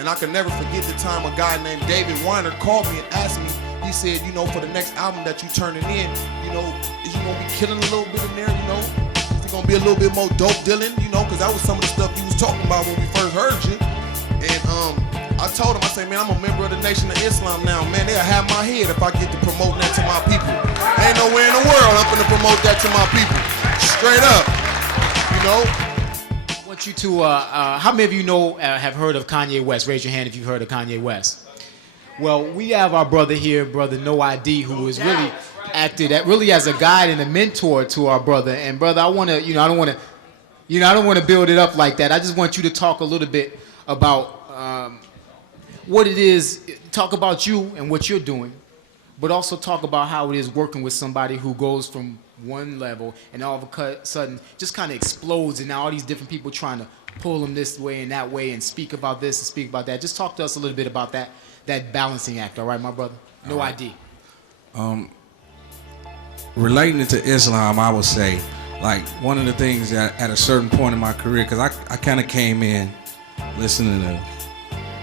And I can never forget the time a guy named David Weiner called me and asked me, he said, you know, for the next album that you turning in, you know, is you gonna be killing a little bit in there, you know? Is it gonna be a little bit more dope dealing, you know? Cause that was some of the stuff you was talking about when we first heard you. And I told him, I said, man, I'm a member of the Nation of Islam now. Man, they'll have my head if I get to promote that to my people. Ain't nowhere in the world I'm gonna promote that to my people. Straight up, you know? I want you to, how many of you know, have heard of Kanye West? Raise your hand if you've heard of Kanye West. Well, we have our brother here, brother No I.D, who has really acted really as a guide and a mentor to our brother. And brother, I want to, I don't want to build it up like that. I just want you to talk a little bit about what it is, talk about you and what you're doing, but also talk about how it is working with somebody who goes from one level and all of a sudden just kind of explodes, and now all these different people trying to pull him this way and that way and speak about this and speak about that. Just talk to us a little bit about that balancing act, all right, my brother? No right. ID. Relating it to Islam, I would say, like, one of the things that at a certain point in my career, because I kind of came in listening to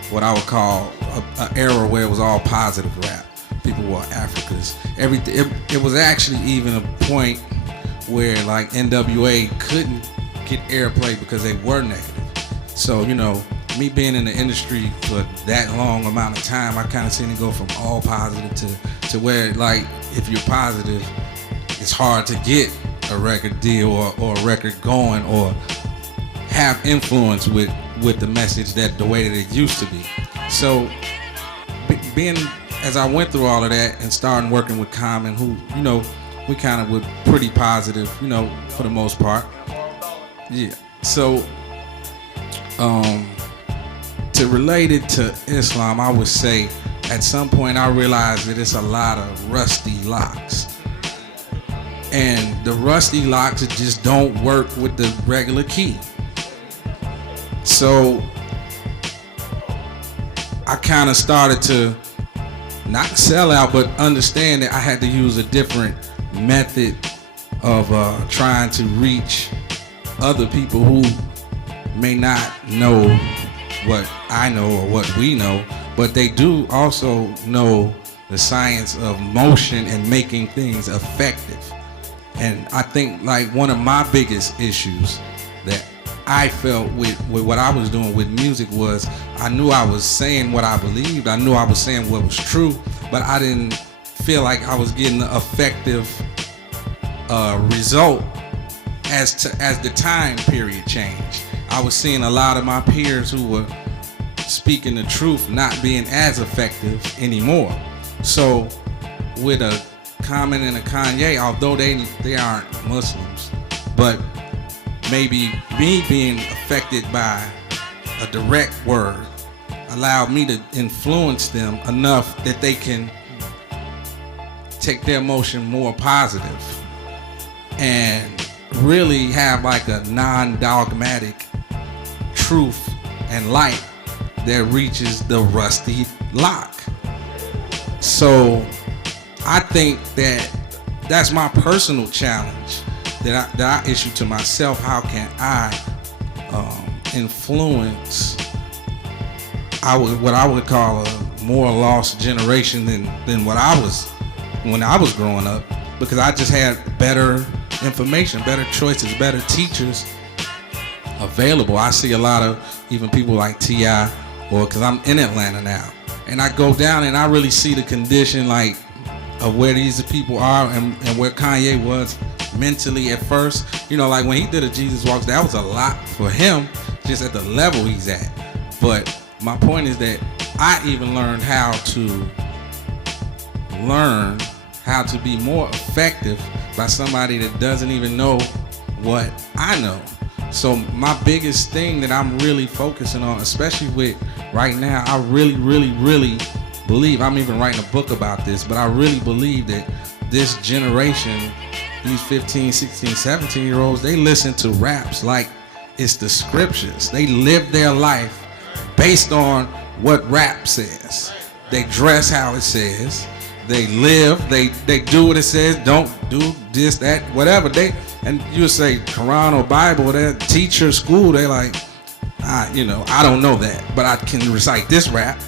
what I would call an era where it was all positive rap. People were Africans. Everything. It was actually even a point where like NWA couldn't get airplay because they were negative. So, you know, me being in the industry for that long amount of time, I kind of seen it go from all positive to where, like, if you're positive, it's hard to get a record deal or a record going or have influence with the message the way that it used to be. So being, as I went through all of that and started working with Common, who, you know, we kind of were pretty positive, you know, for the most part. Yeah. So to relate it to Islam, I would say at some point I realized that it's a lot of rusty locks. And the rusty locks just don't work with the regular key. So I kind of started to not sell out, but understand that I had to use a different method of trying to reach other people who may not know what I know or what we know, but they do also know the science of motion and making things effective. And I think like one of my biggest issues that I felt with what I was doing with music was I knew I was saying what I believed, I knew I was saying what was true, but I didn't feel like I was getting the effective result as the time period changed. I was seeing a lot of my peers who were speaking the truth not being as effective anymore. So with a Common and a Kanye, although they aren't Muslims, but maybe me being affected by a direct word allowed me to influence them enough that they can take their emotion more positive and really have like a non-dogmatic truth and light that reaches the rusty lock. So I think that that's my personal challenge that I issue to myself. How can I influence what I would call a more lost generation than what I was when I was growing up, because I just had better information, better choices, better teachers available. I see a lot of even people like T.I., or because I'm in Atlanta now, and I go down and I really see the condition like of where these people are and where Kanye was mentally at first. You know, like when he did a Jesus Walks, that was a lot for him just at the level he's at. But my point is that I even learned how to be more effective by somebody that doesn't even know what I know. So my biggest thing that I'm really focusing on, especially with right now, I really believe, I'm even writing a book about this, but I really believe that this generation, these 15, 16, 17-year-olds, they listen to raps like it's the scriptures. They live their life based on what rap says. They dress how it says. They live, they do what it says, don't do this, that, whatever. And you say Quran or Bible, that teacher, school, they like, I don't know that, but I can recite this rap.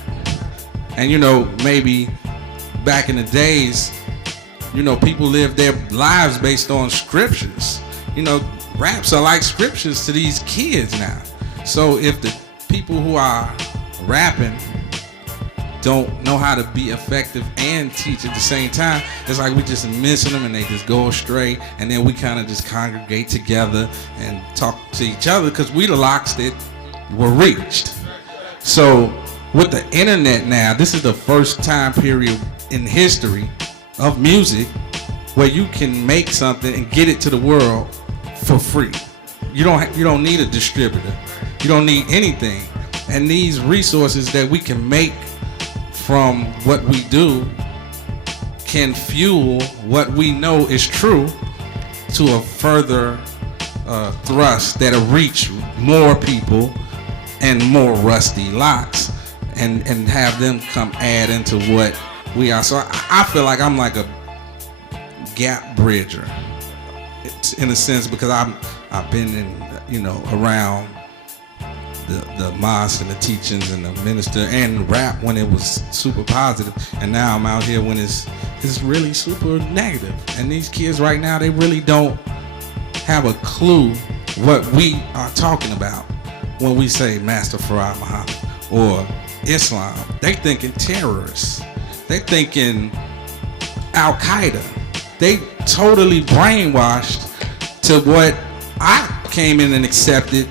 And maybe back in the days, people lived their lives based on scriptures. Raps are like scriptures to these kids now. So if the people who are rapping don't know how to be effective and teach at the same time, it's like we just missing them and they just go astray, and then we kind of just congregate together and talk to each other because we the locks that were reached. So with the internet now, this is the first time period in history of music where you can make something and get it to the world for free. You don't need a distributor. You don't need anything. And these resources that we can make from what we do can fuel what we know is true to a further thrust that'll reach more people and more rusty locks and have them come add into what we are. So I feel like I'm like a gap bridger in a sense, because I've been in around the mosque and the teachings and the minister and rap when it was super positive, and now I'm out here when it's really super negative. And these kids right now, they really don't have a clue what we are talking about when we say Master Farah Muhammad or Islam. They thinking terrorists. They thinking Al Qaeda. They totally brainwashed to what I came in and accepted.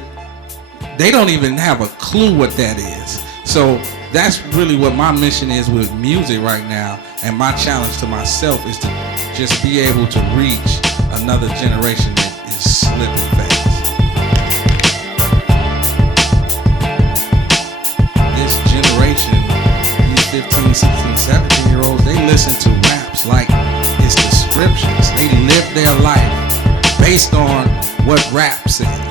They don't even have a clue what that is. So that's really what my mission is with music right now. And my challenge to myself is to just be able to reach another generation that is slipping fast. This generation, these 15, 16, 17-year-olds, they listen to raps like it's the scriptures. They live their life based on what rap says.